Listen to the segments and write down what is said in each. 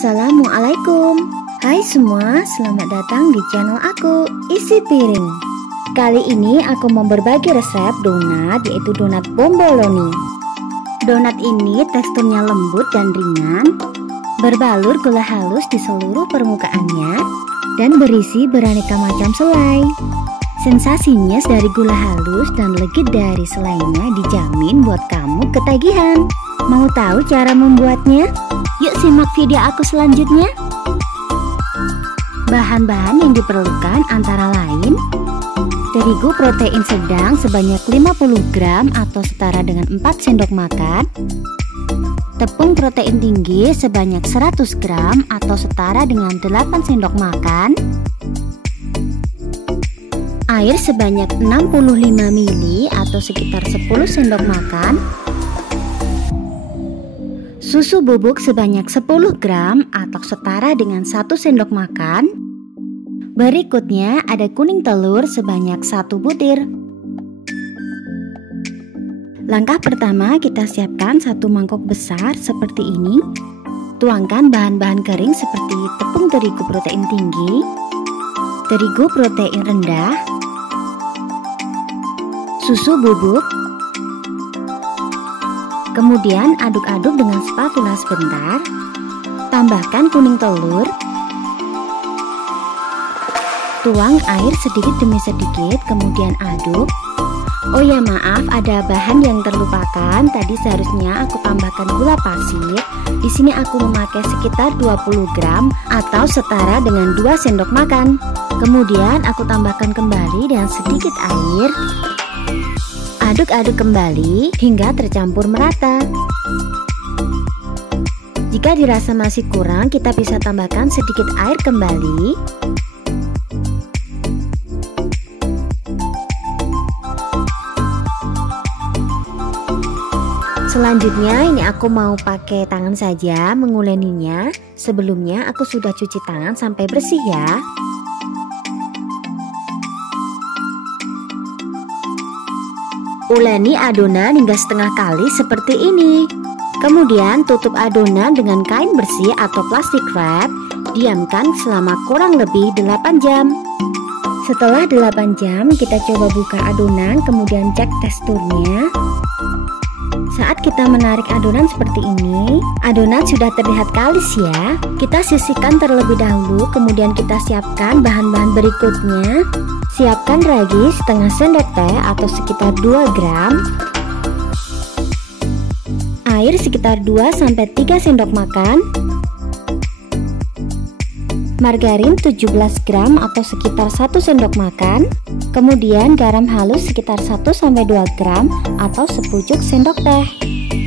Assalamualaikum. Hai semua, selamat datang di channel aku, Isi Piring. Kali ini aku mau berbagi resep donat, yaitu donat bomboloni. Donat ini teksturnya lembut dan ringan, berbalur gula halus di seluruh permukaannya, dan berisi beraneka macam selai. Sensasi nyes dari gula halus dan legit dari selainya dijamin buat kamu ketagihan. Mau tahu cara membuatnya? Yuk simak video aku selanjutnya. Bahan-bahan yang diperlukan antara lain: terigu protein sedang sebanyak 50 gram atau setara dengan 4 sendok makan, tepung protein tinggi sebanyak 100 gram atau setara dengan 8 sendok makan, air sebanyak 65 ml atau sekitar 10 sendok makan, susu bubuk sebanyak 10 gram atau setara dengan 1 sendok makan. Berikutnya ada kuning telur sebanyak 1 butir. Langkah pertama, kita siapkan 1 mangkok besar seperti ini. Tuangkan bahan-bahan kering seperti tepung terigu protein tinggi, terigu protein rendah, susu bubuk. Kemudian aduk-aduk dengan spatula sebentar. Tambahkan kuning telur. Tuang air sedikit demi sedikit, kemudian aduk. Oh ya, maaf, ada bahan yang terlupakan. Tadi seharusnya aku tambahkan gula pasir. Di sini aku memakai sekitar 20 gram atau setara dengan 2 sendok makan. Kemudian aku tambahkan kembali dengan sedikit air. Aduk-aduk kembali hingga tercampur merata. Jika dirasa masih kurang, kita bisa tambahkan sedikit air kembali. Selanjutnya ini aku mau pakai tangan saja menguleninya. Sebelumnya aku sudah cuci tangan sampai bersih ya. Uleni adonan hingga setengah kali seperti ini. Kemudian tutup adonan dengan kain bersih atau plastik wrap. Diamkan selama kurang lebih 8 jam. Setelah 8 jam kita coba buka adonan, kemudian cek teksturnya. Saat kita menarik adonan seperti ini, adonan sudah terlihat kalis ya. Kita sisihkan terlebih dahulu, kemudian kita siapkan bahan-bahan berikutnya. Siapkan ragi setengah sendok teh atau sekitar 2 gram, air sekitar 2-3 sendok makan, margarin 17 gram atau sekitar 1 sendok makan, kemudian garam halus sekitar 1-2 gram atau sepucuk sendok teh.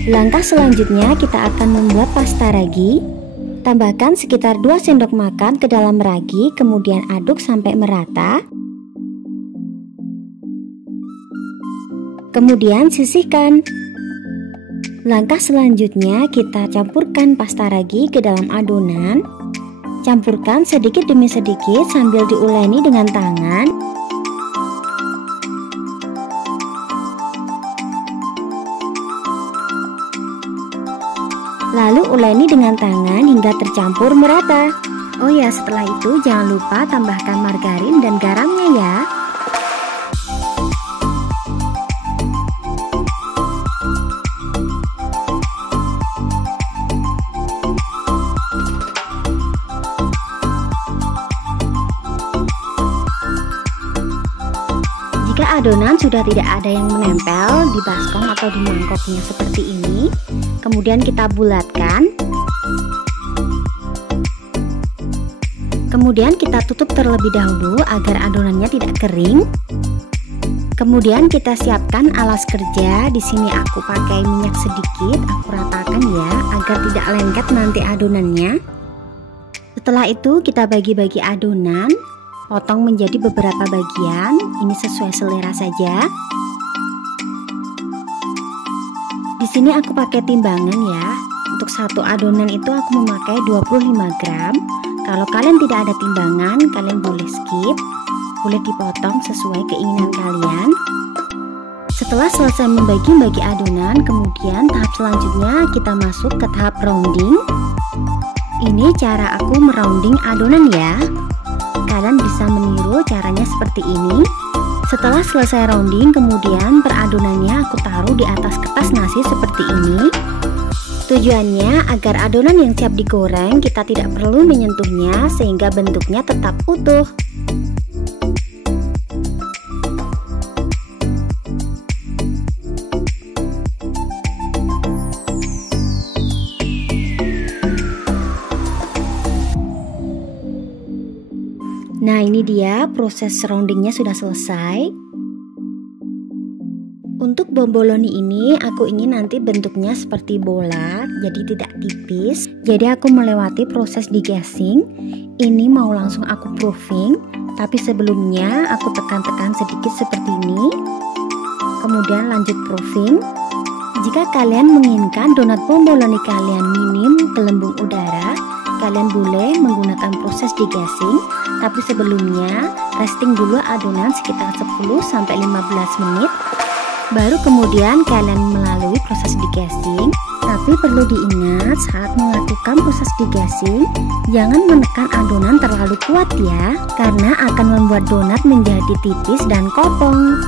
Langkah selanjutnya kita akan membuat pasta ragi. Tambahkan sekitar 2 sendok makan ke dalam ragi, kemudian aduk sampai merata. Kemudian sisihkan. Langkah selanjutnya kita campurkan pasta ragi ke dalam adonan. Campurkan sedikit demi sedikit sambil diuleni dengan tangan. Lalu uleni dengan tangan hingga tercampur merata. Oh ya, setelah itu jangan lupa tambahkan margarin dan garamnya ya. Jika adonan sudah tidak ada yang menempel di baskom atau di mangkoknya seperti ini, kemudian kita bulatkan. Kemudian kita tutup terlebih dahulu agar adonannya tidak kering. Kemudian kita siapkan alas kerja. Di sini aku pakai minyak sedikit, aku ratakan ya agar tidak lengket nanti adonannya. Setelah itu kita bagi-bagi adonan. Potong menjadi beberapa bagian, ini sesuai selera saja. Di sini aku pakai timbangan ya. Untuk satu adonan itu aku memakai 25 gram. Kalau kalian tidak ada timbangan, kalian boleh skip. Boleh dipotong sesuai keinginan kalian. Setelah selesai membagi-bagi adonan, kemudian tahap selanjutnya kita masuk ke tahap rounding. Ini cara aku merounding adonan ya. Kalian bisa meniru caranya seperti ini. Setelah selesai rounding, kemudian per adonannya aku taruh di atas kertas nasi seperti ini. Tujuannya agar adonan yang siap digoreng kita tidak perlu menyentuhnya sehingga bentuknya tetap utuh. Nah, ini dia proses roundingnya sudah selesai. Untuk bomboloni ini aku ingin nanti bentuknya seperti bola, jadi tidak tipis. Jadi aku melewati proses degassing. Ini mau langsung aku proofing, tapi sebelumnya aku tekan-tekan sedikit seperti ini. Kemudian lanjut proofing. Jika kalian menginginkan donat bomboloni kalian minim gelembung udara, kalian boleh menggunakan proses degassing, tapi sebelumnya resting dulu adonan sekitar 10-15 menit. Baru kemudian kalian melalui proses degassing. Tapi perlu diingat saat melakukan proses degassing, jangan menekan adonan terlalu kuat ya, karena akan membuat donat menjadi tipis dan kopong.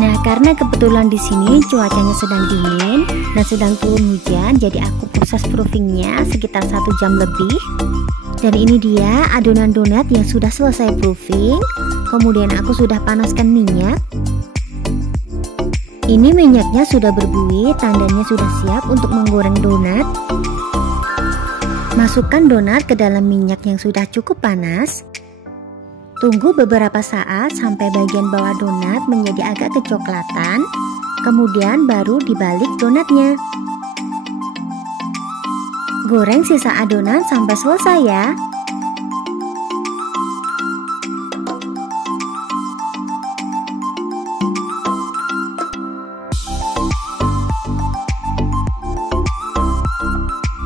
Nah, karena kebetulan di sini cuacanya sedang dingin dan sedang turun hujan, jadi aku proses proofingnya sekitar 1 jam lebih. Dan ini dia adonan donat yang sudah selesai proofing. Kemudian aku sudah panaskan minyak. Ini minyaknya sudah berbuih, tandanya sudah siap untuk menggoreng donat. Masukkan donat ke dalam minyak yang sudah cukup panas. Tunggu beberapa saat sampai bagian bawah donat menjadi agak kecoklatan. Kemudian baru dibalik donatnya. Goreng sisa adonan sampai selesai ya.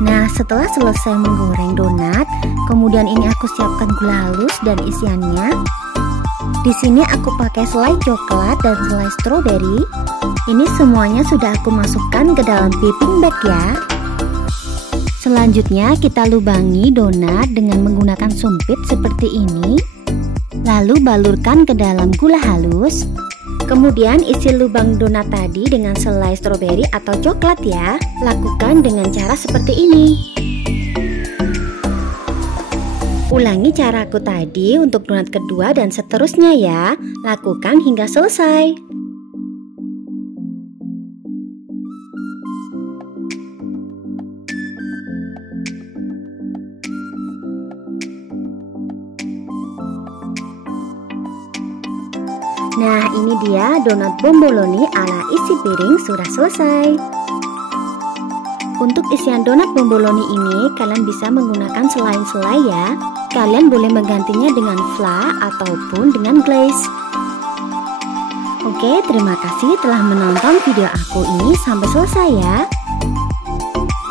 Nah, setelah selesai menggoreng donat, kemudian ini aku siapkan gula halus dan isiannya. Di sini aku pakai selai coklat dan selai stroberi. Ini semuanya sudah aku masukkan ke dalam piping bag ya. Selanjutnya kita lubangi donat dengan menggunakan sumpit seperti ini. Lalu balurkan ke dalam gula halus. Kemudian isi lubang donat tadi dengan selai stroberi atau coklat ya. Lakukan dengan cara seperti ini. Ulangi caraku tadi untuk donat kedua dan seterusnya ya. Lakukan hingga selesai. Nah, ini dia donat bomboloni ala isi piring sudah selesai. Untuk isian donat bomboloni ini kalian bisa menggunakan selai ya. Kalian boleh menggantinya dengan fla ataupun dengan glaze. Oke, terima kasih telah menonton video aku ini sampai selesai ya.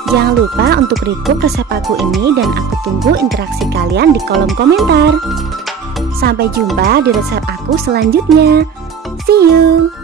Jangan lupa untuk request resep aku ini dan aku tunggu interaksi kalian di kolom komentar. Sampai jumpa di resep aku selanjutnya. See you!